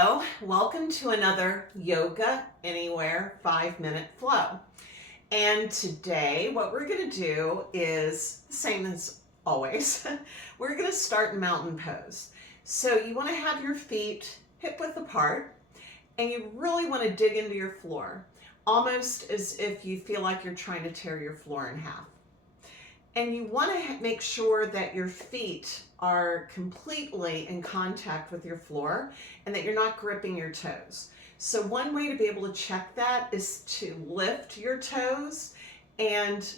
Hello, welcome to another Yoga Anywhere 5-minute flow. And today what we're going to do is the same as always. We're going to start in mountain pose. So you want to have your feet hip width apart and you really want to dig into your floor, almost as if you feel like you're trying to tear your floor in half. And you want to make sure that your feet are completely in contact with your floor and that you're not gripping your toes. So one way to be able to check that is to lift your toes, and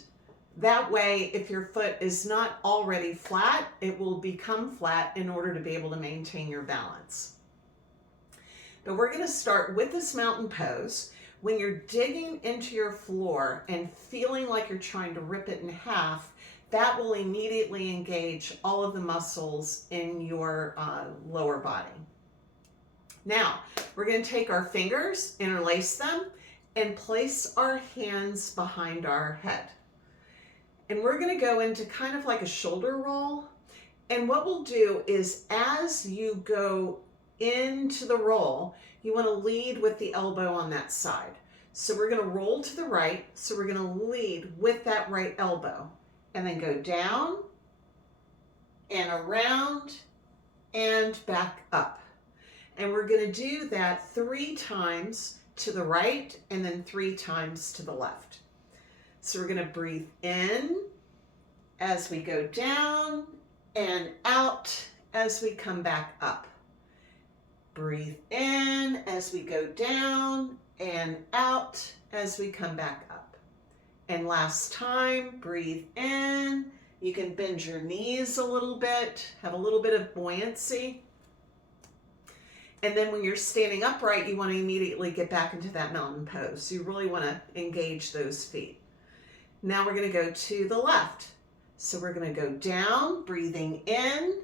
that way if your foot is not already flat, it will become flat in order to be able to maintain your balance. But we're going to start with this mountain pose. When you're digging into your floor and feeling like you're trying to rip it in half, that will immediately engage all of the muscles in your lower body. Now, we're going to take our fingers, interlace them, and place our hands behind our head. And we're going to go into kind of like a shoulder roll. And what we'll do is as you go into the roll, you want to lead with the elbow on that side. So we're going to roll to the right. So we're going to lead with that right elbow and then go down and around and back up. And we're going to do that 3 times to the right and then 3 times to the left. So we're going to breathe in as we go down and out as we come back up. Breathe in as we go down and out as we come back up. And last time, breathe in. You can bend your knees a little bit, have a little bit of buoyancy. And then when you're standing upright, you want to immediately get back into that mountain pose. So you really want to engage those feet. Now we're going to go to the left. So we're going to go down, breathing in,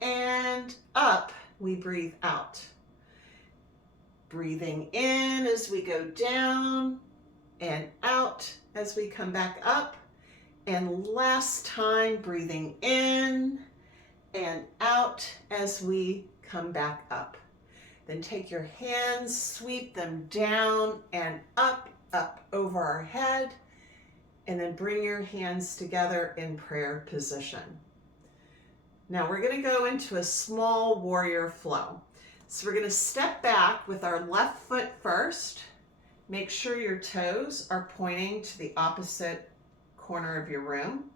and up, we breathe out. Breathing in as we go down and out as we come back up. And last time, breathing in and out as we come back up. Then take your hands, sweep them down and up over our head, and then bring your hands together in prayer position. Now we're going to go into a small warrior flow. So we're going to step back with our left foot first. Make sure your toes are pointing to the opposite corner of your room.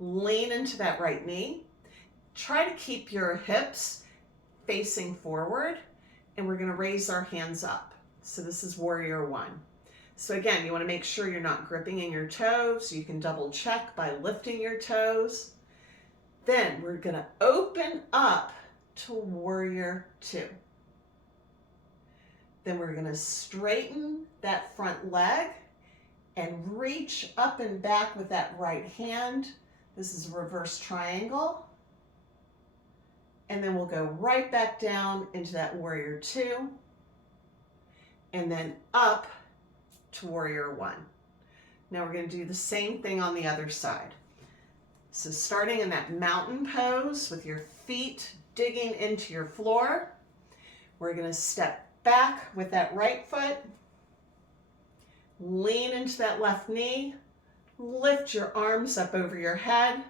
Lean into that right knee. Try to keep your hips facing forward, and we're going to raise our hands up. So this is warrior 1. So again, you want to make sure you're not gripping in your toes. You can double check by lifting your toes. Then we're going to open up to warrior 2. Then we're going to straighten that front leg and reach up and back with that right hand. This is a reverse triangle. And then we'll go right back down into that warrior 2. And then up to warrior 1. Now we're going to do the same thing on the other side. So starting in that mountain pose with your feet digging into your floor, we're going to step back with that right foot, lean into that left knee, lift your arms up over your head,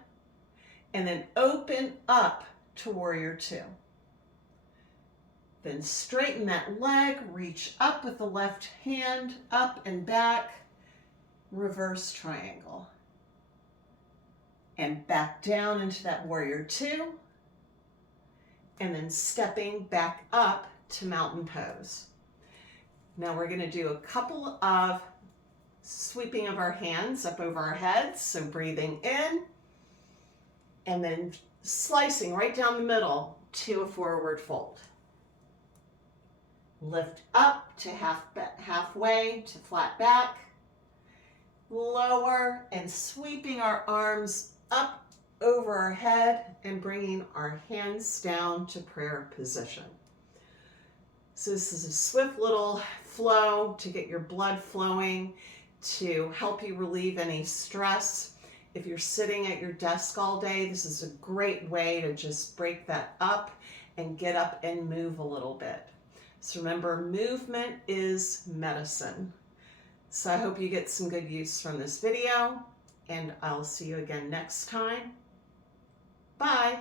and then open up to warrior 2. Then straighten that leg, reach up with the left hand, up and back, reverse triangle. And back down into that warrior 2, and then stepping back up to mountain pose. Now we're going to do a couple of sweeping of our hands up over our heads. So breathing in and then slicing right down the middle to a forward fold. Lift up to halfway to flat back. Lower and sweeping our arms up over our head and bringing our hands down to prayer position. So this is a swift little flow to get your blood flowing, to help you relieve any stress. If you're sitting at your desk all day, this is a great way to just break that up and get up and move a little bit. So remember, movement is medicine. So I hope you get some good use from this video, and I'll see you again next time. Bye.